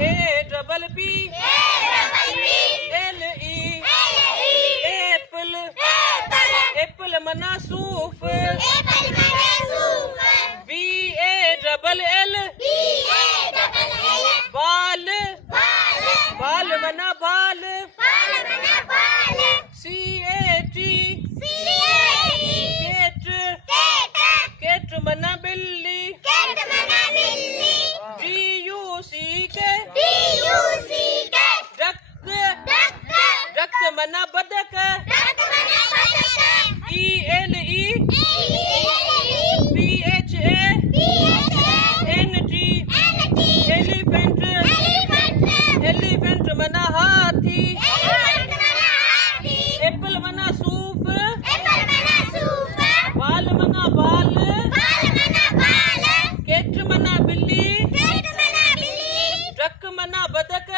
A double P L E apple apple मना सूफ B A double L बाल बाल मना बाल C A T केट मना बिल्ली D U C K duck मना बदक E L E P H A N T elephant elephant मना हाथी एप्पल मना सूफ बाल मना बाल केट मना बिल्ली डक मना बदक